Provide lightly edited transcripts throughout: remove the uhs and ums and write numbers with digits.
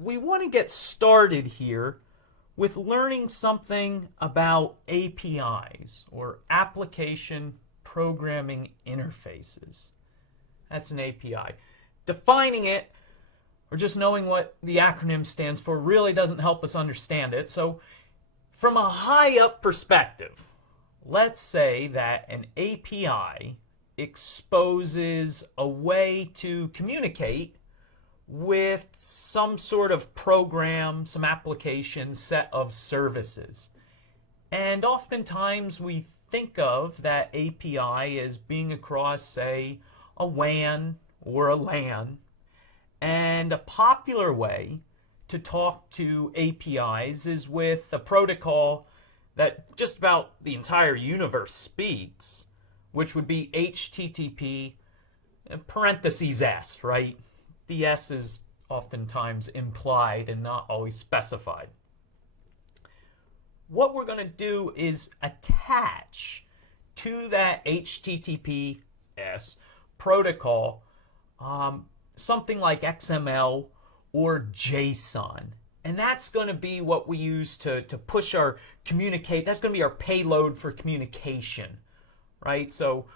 we want to get started here with learning something about APIs, or Application Programming Interfaces. That's an API. Defining it, or just knowing what the acronym stands for, really doesn't help us understand it. So from a high-up perspective, let's say that an API exposes a way to communicate with some sort of program, some application set of services. And oftentimes we think of that API as being across, say, a WAN or a LAN. And a popular way to talk to APIs is with a protocol that just about the entire universe speaks, which would be HTTP parentheses S, right? The S is oftentimes implied and not always specified. What we're going to do is attach to that HTTPS protocol something like XML or JSON. And that's going to be what we use to push our communicate. That's going to be our payload for communication, right? So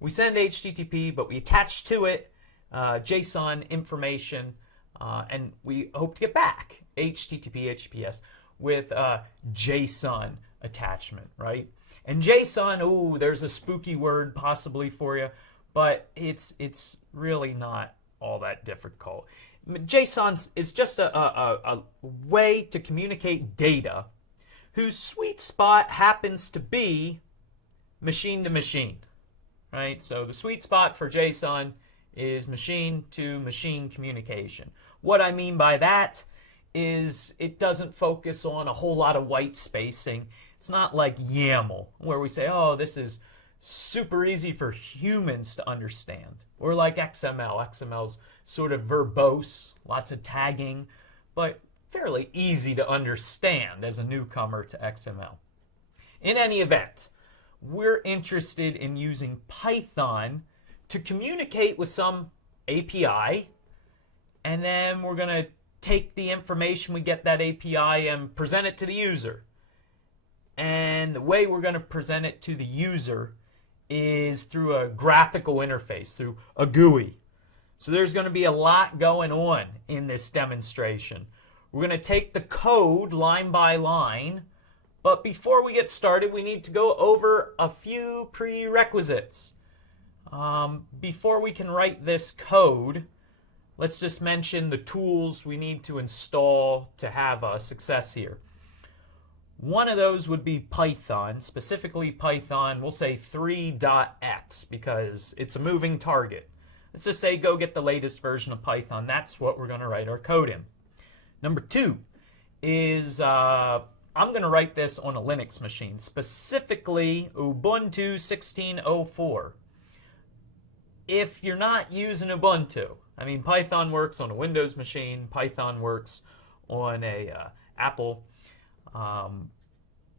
we send HTTP, but we attach to it JSON information, and we hope to get back HTTP, HTTPS with JSON attachment, right? And JSON, ooh, there's a spooky word possibly for you, but it's really not all that difficult. JSON is just a way to communicate data whose sweet spot happens to be machine to machine, right? So the sweet spot for JSON is machine to machine communication. What I mean by that is it doesn't focus on a whole lot of white spacing. It's not like YAML, where we say, oh, this is super easy for humans to understand. Or like XML. XML's sort of verbose, lots of tagging, but fairly easy to understand as a newcomer to XML. In any event, we're interested in using Python to communicate with some API, and then we're going to take the information we get that API and present it to the user. And the way we're going to present it to the user is through a graphical interface, through a GUI. So there's going to be a lot going on in this demonstration. We're going to take the code line by line, but before we get started, we need to go over a few prerequisites. Before we can write this code, let's just mention the tools we need to install to have success here. One of those would be Python, specifically Python, we'll say 3.x because it's a moving target. Let's just say go get the latest version of Python. That's what we're going to write our code in. Number two is I'm going to write this on a Linux machine, specifically Ubuntu 16.04. If you're not using Ubuntu, I mean, Python works on a Windows machine, Python works on a Apple.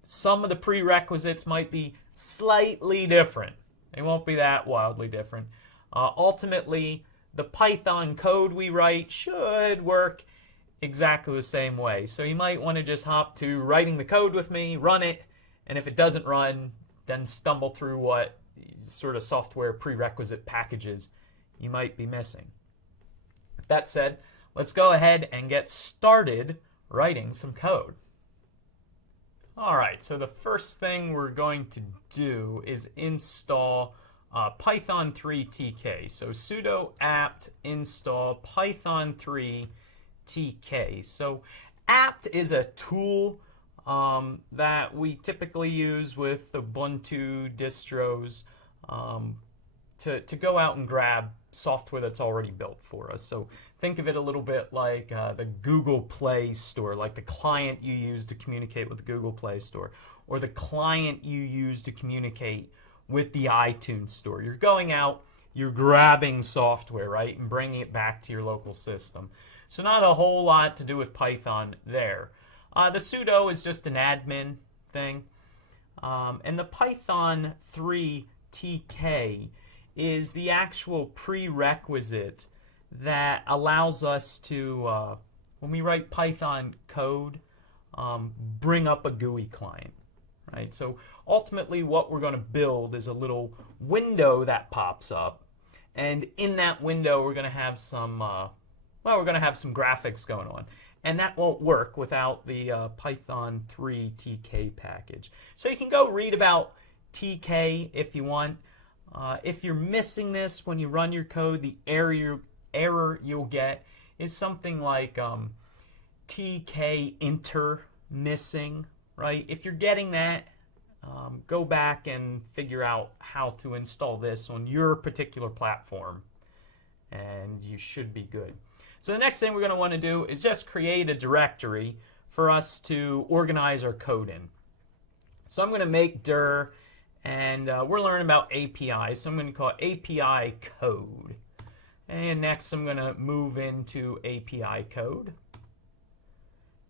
Some of the prerequisites might be slightly different. They won't be that wildly different. Ultimately, the Python code we write should work exactly the same way. So you might want to just hop to writing the code with me, run it, and if it doesn't run, then stumble through what sort of software prerequisite packages you might be missing. That said, let's go ahead and get started writing some code. Alright, so the first thing we're going to do is install Python 3 TK. So sudo apt install Python 3 TK. So apt is a tool that we typically use with Ubuntu distros to go out and grab software that's already built for us. So think of it a little bit like the Google Play Store, like the client you use to communicate with the Google Play Store, or the client you use to communicate with the iTunes Store. You're going out, you're grabbing software, right, and bringing it back to your local system. So not a whole lot to do with Python there. The sudo is just an admin thing. And the Python 3 TK is the actual prerequisite that allows us to when we write Python code, bring up a GUI client, right? So ultimately what we're going to build is a little window that pops up, and in that window we're going to have some, we're going to have some graphics going on. And that won't work without the Python 3 TK package. So you can go read about TK if you want. If you're missing this when you run your code, the error you'll get is something like TK enter missing, right? If you're getting that, go back and figure out how to install this on your particular platform, and you should be good. So the next thing we're going to want to do is just create a directory for us to organize our code in. So I'm going to make dir, and we're learning about APIs, so I'm going to call it API code. And next I'm going to move into API code.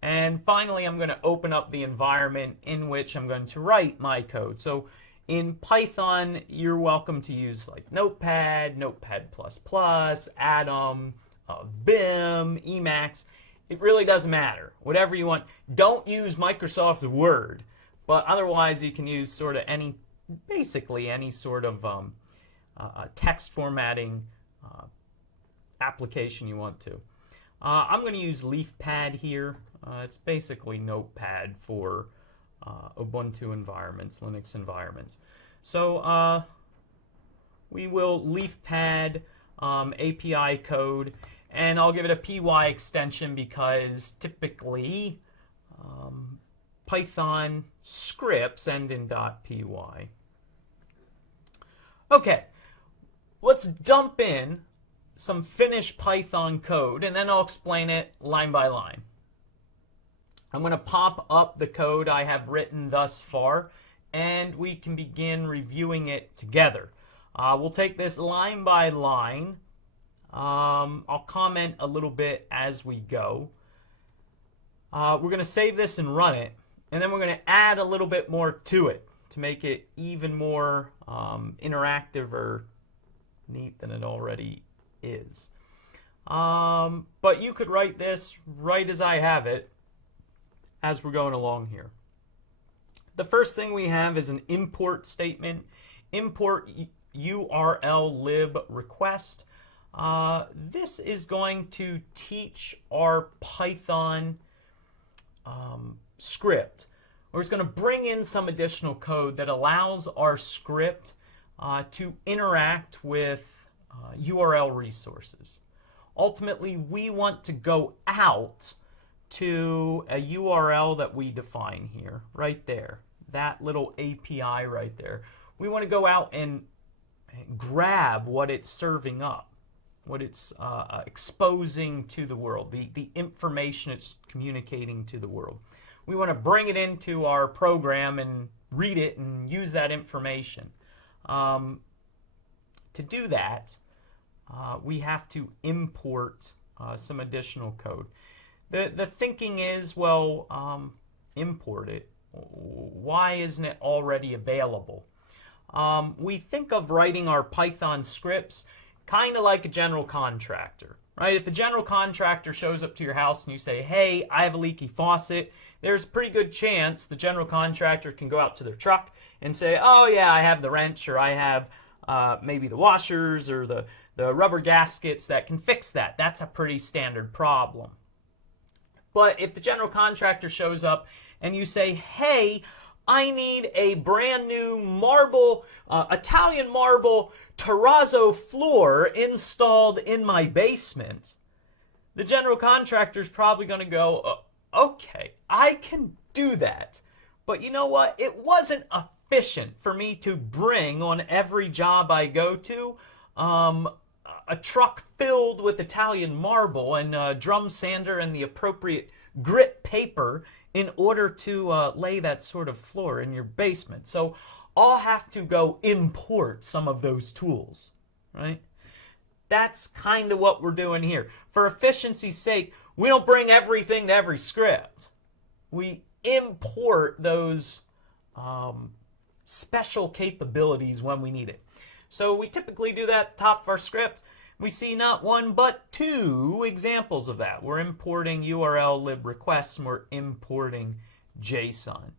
And finally I'm going to open up the environment in which I'm going to write my code. So in Python, you're welcome to use like Notepad, Notepad++, Atom, Vim, Emacs. It really doesn't matter. Whatever you want. Don't use Microsoft Word, but otherwise you can use sort of any, basically any sort of text formatting application you want to. I'm going to use LeafPad here. It's basically Notepad for Ubuntu environments, Linux environments. So we will LeafPad API code, and I'll give it a py extension because typically Python scripts end in .py. Okay, let's dump in some finished Python code, and then I'll explain it line by line. I'm going to pop up the code I have written thus far, and we can begin reviewing it together. We'll take this line by line. I'll comment a little bit as we go. We're going to save this and run it, and then we're going to add a little bit more to it to make it even more interactive or neat than it already is. But you could write this right as I have it as we're going along here. The first thing we have is an import statement. Import URL lib request. This is going to teach our Python script. We're just going to bring in some additional code that allows our script to interact with URL resources. Ultimately, we want to go out to a URL that we define here, right there. That little API right there. We want to go out and grab what it's serving up, what it's exposing to the world, the information it's communicating to the world. We want to bring it into our program and read it and use that information. To do that, we have to import some additional code. The thinking is, well, import it. Why isn't it already available? We think of writing our Python scripts kind of like a general contractor, right? If a general contractor shows up to your house and you say, hey, I have a leaky faucet, there's a pretty good chance the general contractor can go out to their truck and say, oh yeah, I have the wrench, or I have maybe the washers or the rubber gaskets that can fix that. That's a pretty standard problem. But if the general contractor shows up and you say, hey, I need a brand new marble, Italian marble terrazzo floor installed in my basement, the general contractor is probably going to go, okay, I can do that. But you know what? It wasn't efficient for me to bring on every job I go to a truck filled with Italian marble and a drum sander and the appropriate grit paper in order to lay that sort of floor in your basement. So I'll have to go import some of those tools, right? That's kind of what we're doing here. For efficiency's sake, we don't bring everything to every script. We import those special capabilities when we need it. So we typically do that at the top of our script, We see not one but two examples of that. We're importing URL lib requests and we're importing JSON.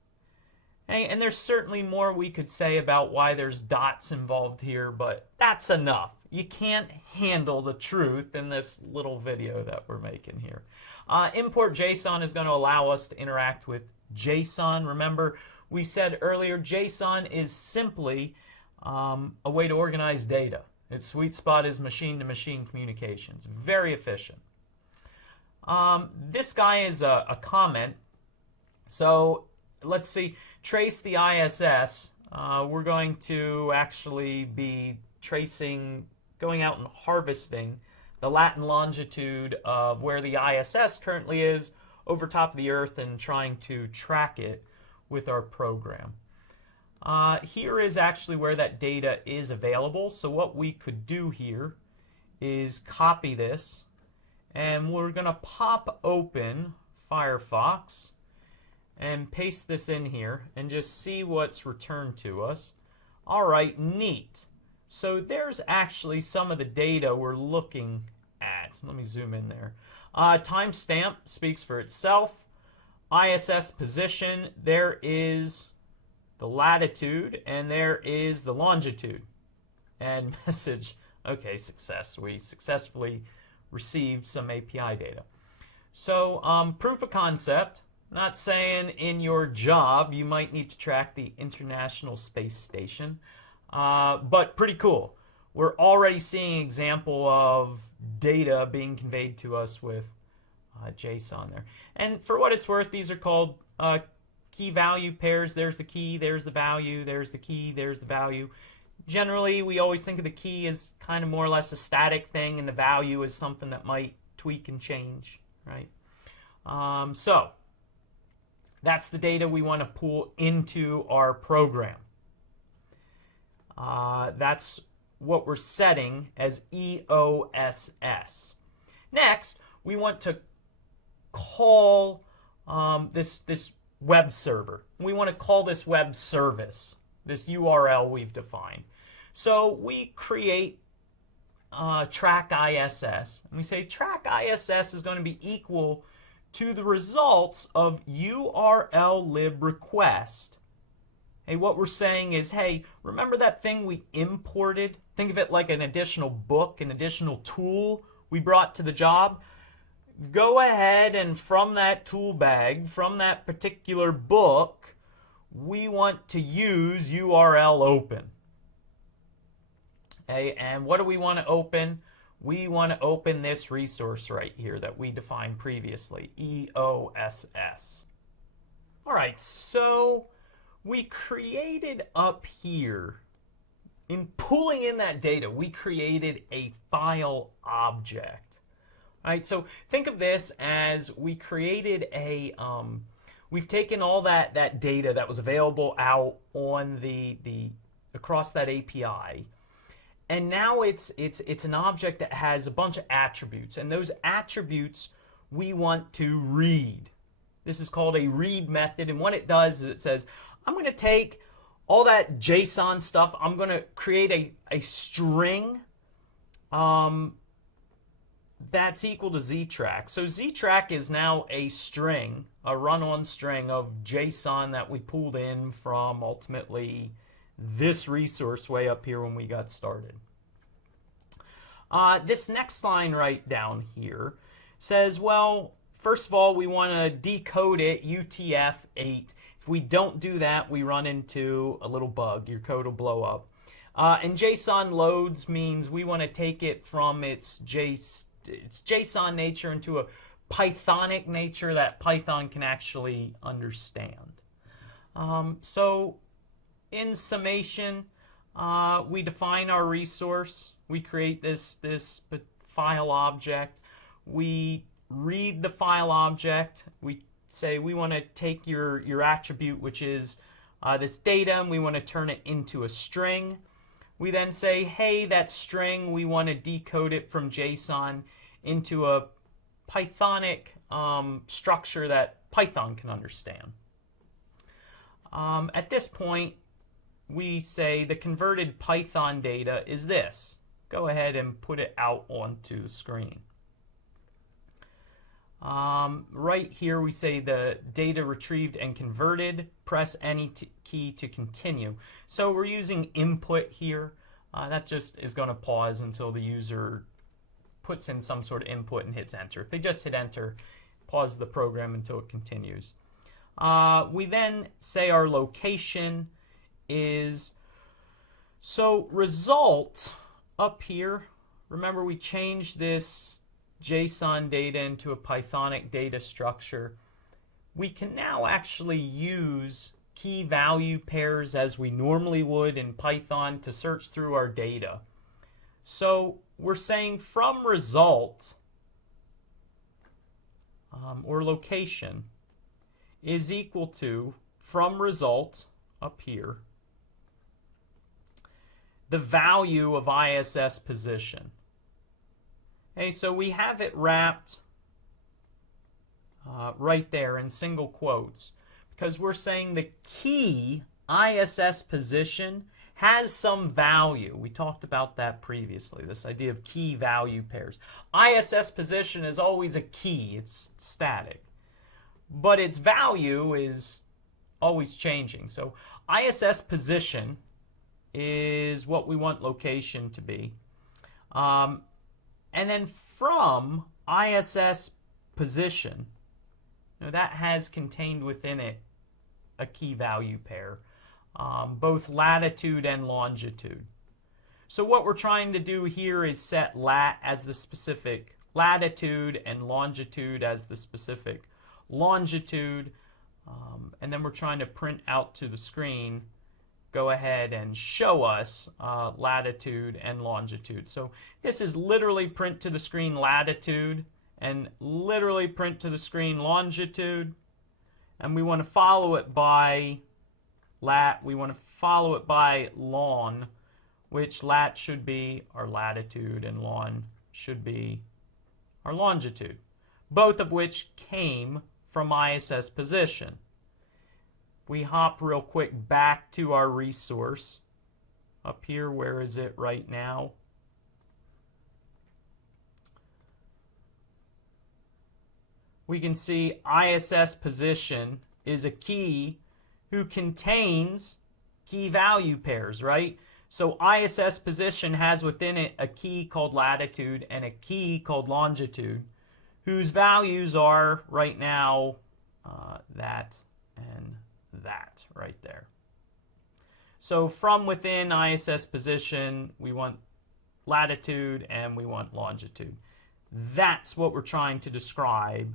And there's certainly more we could say about why there's dots involved here, but that's enough. You can't handle the truth in this little video that we're making here. Import JSON is going to allow us to interact with JSON. Remember, we said earlier JSON is simply a way to organize data. Its sweet spot is machine-to-machine communications. Very efficient. This guy is a comment. So let's see, trace the ISS. We're going to actually be tracing, going out and harvesting the lat and longitude of where the ISS currently is over top of the Earth and trying to track it with our program. Here is actually where that data is available. So what we could do here is copy this, and we're going to pop open Firefox and paste this in here and just see what's returned to us. All right, neat. So there's actually some of the data we're looking at. Let me zoom in there. Timestamp speaks for itself. ISS position, there is the latitude, and there is the longitude. And message, okay, success. We successfully received some API data. So proof of concept, not saying in your job you might need to track the International Space Station, but pretty cool. We're already seeing an example of data being conveyed to us with JSON there. And for what it's worth, these are called key value pairs. There's the key, there's the value, there's the key, there's the value. Generally, we always think of the key as kind of more or less a static thing, and the value is something that might tweak and change, right? So that's the data we want to pull into our program. That's what we're setting as EOSS. Next, we want to call this web server. We want to call this web service, this URL we've defined. So we create track ISS, and we say track ISS is going to be equal to the results of URL lib request. Hey, what we're saying is, hey, remember that thing we imported? Think of it like an additional book, an additional tool we brought to the job. Go ahead and from that tool bag, from that particular book, we want to use URL open. Okay, and what do we want to open? We want to open this resource right here that we defined previously, EOSS. All right, so we created up here, in pulling in that data, we created a file object. All right, so think of this as we created a, we've taken all that data that was available out on across that API, and now it's an object that has a bunch of attributes, and those attributes we want to read. This is called a read method, and what it does is it says, I'm going to take all that JSON stuff, I'm going to create a string that's equal to ztrack. So ztrack is now a string, a run-on string of JSON that we pulled in from ultimately this resource way up here when we got started. This next line right down here says, well, first of all, we want to decode it UTF-8. If we don't do that, we run into a little bug. Your code will blow up. And JSON loads means we want to take it from its JSON nature into a Pythonic nature that Python can actually understand. So in summation, we define our resource. We create this file object. We read the file object. We say we want to take your attribute, which is this data, and we want to turn it into a string. We then say, hey, that string, we want to decode it from JSON into a Pythonic structure that Python can understand. At this point, we say the converted Python data is this. go ahead and put it out onto the screen. Right here we say the data retrieved and converted, press any key to continue. So we're using input here. That just is going to pause until the user puts in some sort of input and hits enter. If they just hit enter, pause the program until it continues. We then say our location is, so result up here, remember we changed this JSON data into a Pythonic data structure. We can now actually use key value pairs as we normally would in Python to search through our data. So we're saying from result or location is equal to from result up here the value of ISS position. Okay, so we have it wrapped right there in single quotes because we're saying the key ISS position has some value. We talked about that previously, this idea of key value pairs. ISS position is always a key, it's static, but its value is always changing. So ISS position is what we want location to be. And then from ISS position, that has contained within it a key value pair, both latitude and longitude. So what we're trying to do here is set lat as the specific latitude and longitude as the specific longitude, and then we're trying to print out to the screen, go ahead and show us latitude and longitude. So this is literally print to the screen latitude and literally print to the screen longitude, and we want to follow it by lat, we want to follow it by lon, which lat should be our latitude and lon should be our longitude, both of which came from ISS position. We hop real quick back to our resource up here. Where is it right now? We can see ISS position is a key who contains key value pairs, right? So ISS position has within it a key called latitude and a key called longitude, whose values are right now that and that right there. So from within ISS position, we want latitude and we want longitude. That's what we're trying to describe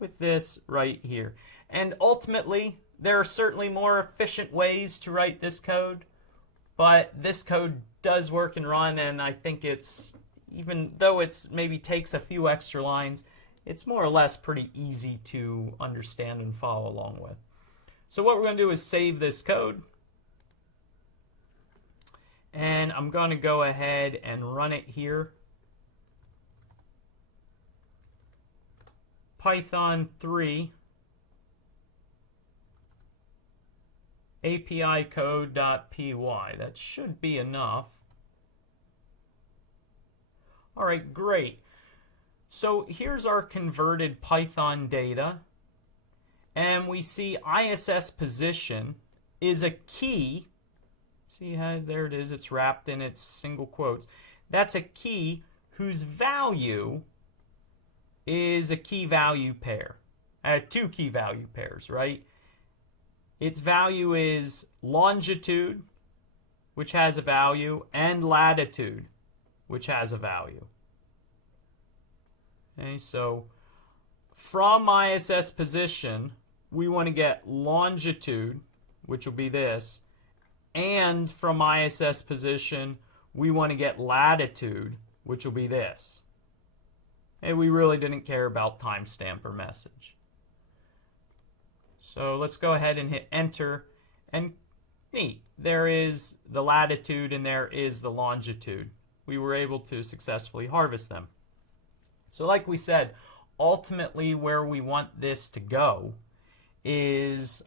with this right here. And ultimately, there are certainly more efficient ways to write this code, but this code does work and run, and I think it's, even though it's maybe takes a few extra lines, it's more or less pretty easy to understand and follow along with. So what we're going to do is save this code, and I'm going to go ahead and run it here. Python 3 API code.py. That should be enough. All right, great. So here's our converted Python data, and we see ISS position is a key. See how there it is, it's wrapped in its single quotes. That's a key whose value is a key value pair. Two key value pairs, right? Its value is longitude, which has a value, and latitude, which has a value. Okay, so from ISS position, we want to get longitude, which will be this, and from ISS position, we want to get latitude, which will be this. Okay, we really didn't care about timestamp or message. So let's go ahead and hit enter, and neat, there is the latitude and there is the longitude. We were able to successfully harvest them. So like we said, ultimately where we want this to go is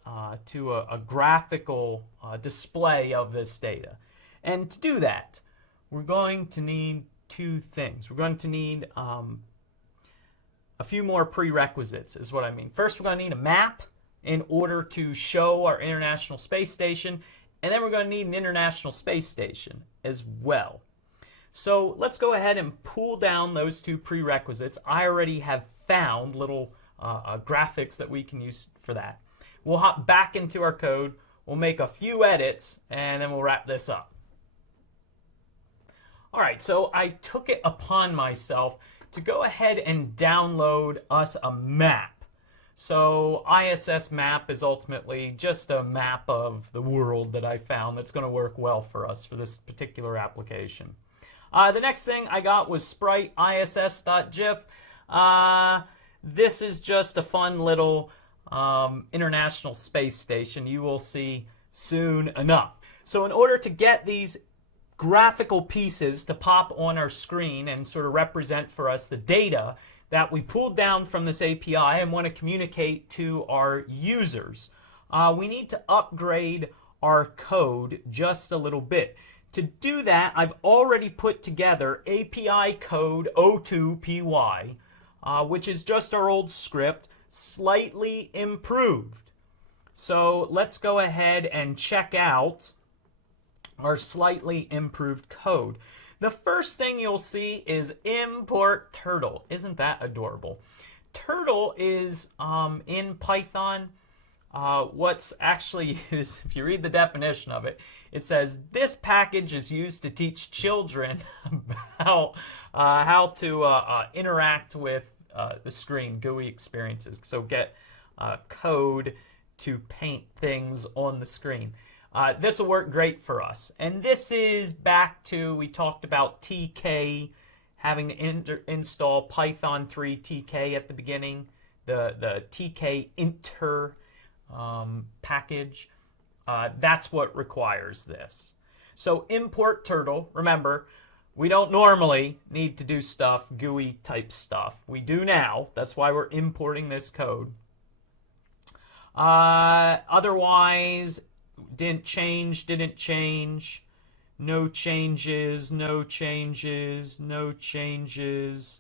to a graphical display of this data. And to do that, we're going to need two things. We're going to need a few more prerequisites is what I mean. First, we're going to need a map in order to show our International Space Station, and then we're going to need an International Space Station as well. So let's go ahead and pull down those two prerequisites. I already have found little graphics that we can use for that. We'll hop back into our code, we'll make a few edits, and then we'll wrap this up. All right, so I took it upon myself to go ahead and download us a map. So ISS map is ultimately just a map of the world that I found that's going to work well for us for this particular application. The next thing I got was sprite iss.gif. This is just a fun little International Space Station you will see soon enough. So in order to get these graphical pieces to pop on our screen and sort of represent for us the data that we pulled down from this API and want to communicate to our users, we need to upgrade our code just a little bit. To do that, I've already put together API code O2PY, which is just our old script, slightly improved. So let's go ahead and check out our slightly improved code. The first thing you'll see is import turtle. Isn't that adorable? Turtle is in Python what's actually used, if you read the definition of it, it says this package is used to teach children about how to interact with the screen, GUI experiences. So get code to paint things on the screen. This will work great for us. And this is back to, we talked about TK, having to install Python 3 TK at the beginning, the TK inter package. That's what requires this. So import turtle, remember, we don't normally need to do stuff, GUI type stuff. We do now. That's why we're importing this code. Otherwise, didn't change, no changes, no changes, no changes.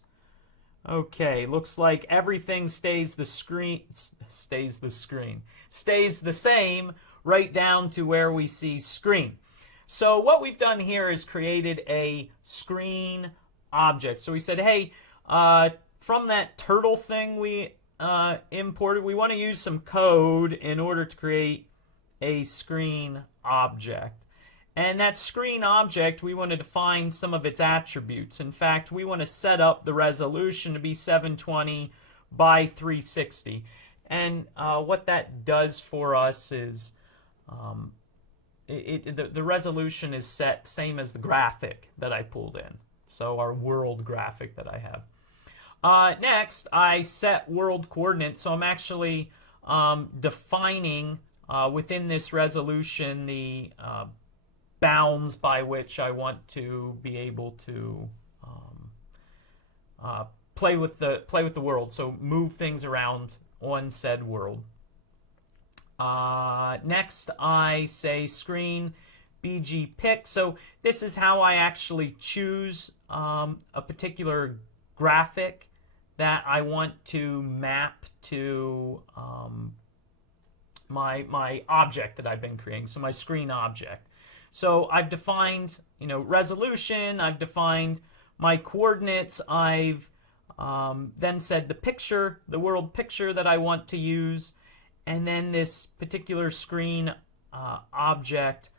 Okay, looks like everything stays the same right down to where we see screen. So what we've done here is created a screen object. So we said, hey, from that turtle thing we imported, we want to use some code in order to create a screen object. And that screen object, we want to define some of its attributes. In fact, we want to set up the resolution to be 720 by 360. And what that does for us is the resolution is set same as the graphic that I pulled in. So our world graphic that I have. Next, I set world coordinates. So I'm actually defining within this resolution the bounds by which I want to be able to play with the world. So move things around on said world. Next, I say screen BG pick. So this is how I actually choose a particular graphic that I want to map to my object that I've been creating, so my screen object. So I've defined, resolution, I've defined my coordinates, I've then said the picture, the world picture that I want to use, and then this particular screen object,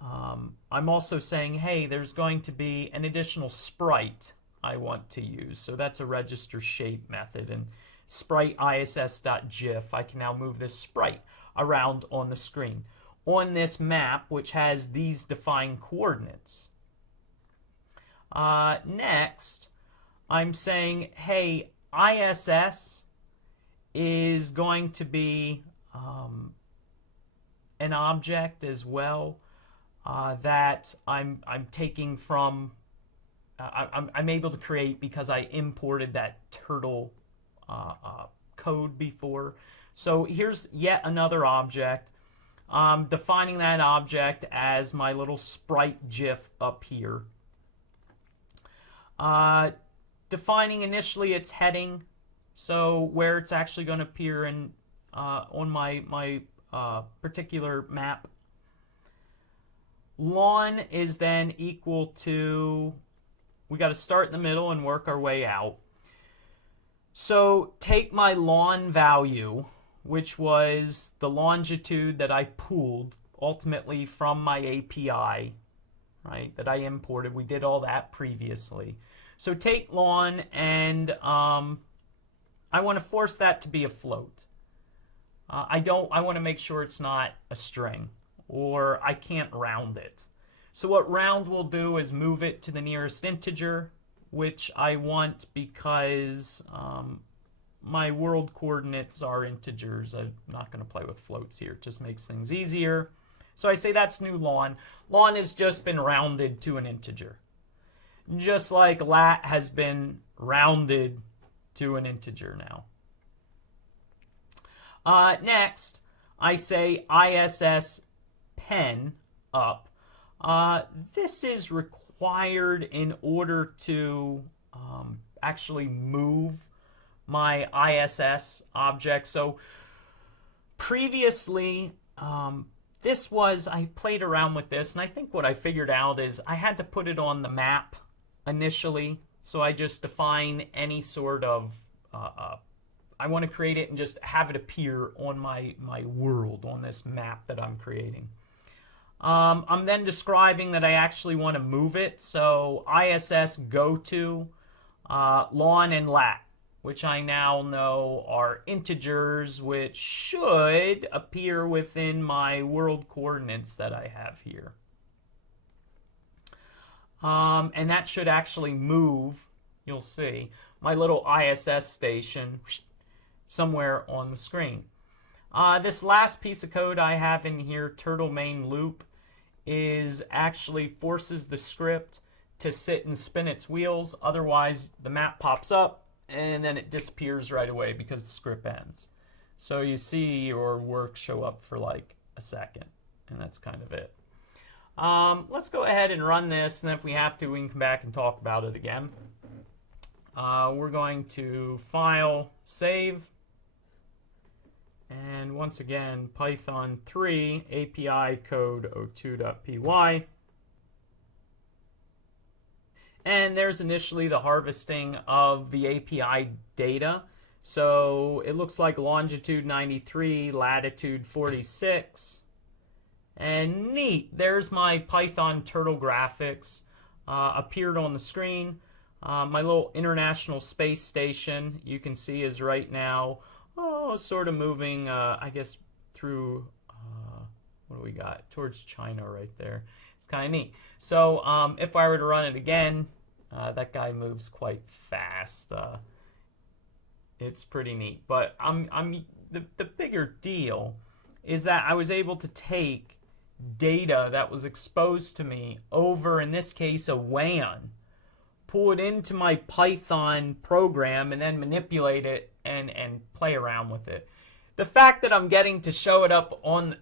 I'm also saying, hey, there's going to be an additional sprite I want to use. So that's a register shape method, and sprite iss.gif, I can now move this sprite around on the screen on this map, which has these defined coordinates. Next, I'm saying, hey, ISS is going to be an object as well that I'm taking from, I'm able to create because I imported that turtle code before. So here's yet another object. Defining that object as my little sprite GIF up here. Defining initially its heading, so where it's actually going to appear in on my particular map. Lawn is then equal to, we got to start in the middle and work our way out. So take my lawn value, which was the longitude that I pooled ultimately from my API, right, that I imported. We did all that previously. So take lawn, and I want to force that to be a float. I want to make sure it's not a string, or I can't round it. So what round will do is move it to the nearest integer, which I want because my world coordinates are integers. I'm not going to play with floats here. It just makes things easier. So I say that's new lawn. Lawn has just been rounded to an integer, just like lat has been rounded to an integer now. Next, I say ISS pen up. This is required in order to actually move my ISS object. So previously, I played around with this, and I think what I figured out is I had to put it on the map initially. So I just define any sort of, I want to create it and just have it appear on my world, on this map that I'm creating. I'm then describing that I actually want to move it. So ISS go to lawn and lat, which I now know are integers, which should appear within my world coordinates that I have here. And that should actually move, you'll see, my little ISS station somewhere on the screen. This last piece of code I have in here, turtle main loop, is actually forces the script to sit and spin its wheels. Otherwise, the map pops up and then it disappears right away because the script ends. So you see your work show up for like a second, and that's kind of it. Let's go ahead and run this, and if we have to, we can come back and talk about it again. We're going to File, Save, and once again, Python 3 API code 02.py. And there's initially the harvesting of the API data. So it looks like longitude 93, latitude 46. And neat, there's my Python turtle graphics appeared on the screen. My little International Space Station, you can see, is right now sort of moving, I guess, through, what do we got? Towards China right there. It's kind of neat. So if I were to run it again, that guy moves quite fast. It's pretty neat. But the bigger deal is that I was able to take data that was exposed to me over, in this case, a WAN, pull it into my Python program, and then manipulate it and play around with it. The fact that I'm getting to show it up on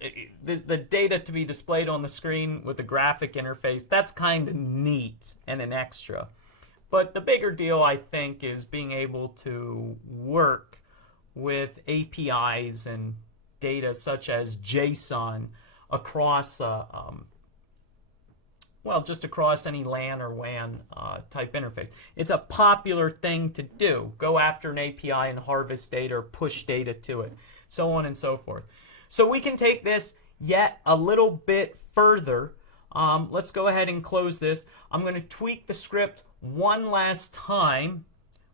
the data to be displayed on the screen with a graphic interface, that's kind of neat and an extra. But the bigger deal, I think, is being able to work with APIs and data such as JSON across, well, just across any LAN or WAN type interface. It's a popular thing to do. Go after an API and harvest data or push data to it, so on and so forth. So we can take this yet a little bit further. Let's go ahead and close this. I'm going to tweak the script one last time.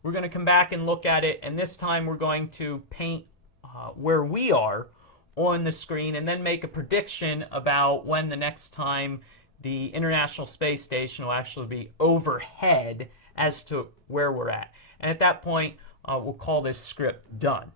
We're going to come back and look at it, and this time we're going to paint where we are on the screen and then make a prediction about when the next time the International Space Station will actually be overhead as to where we're at. And at that point, we'll call this script done.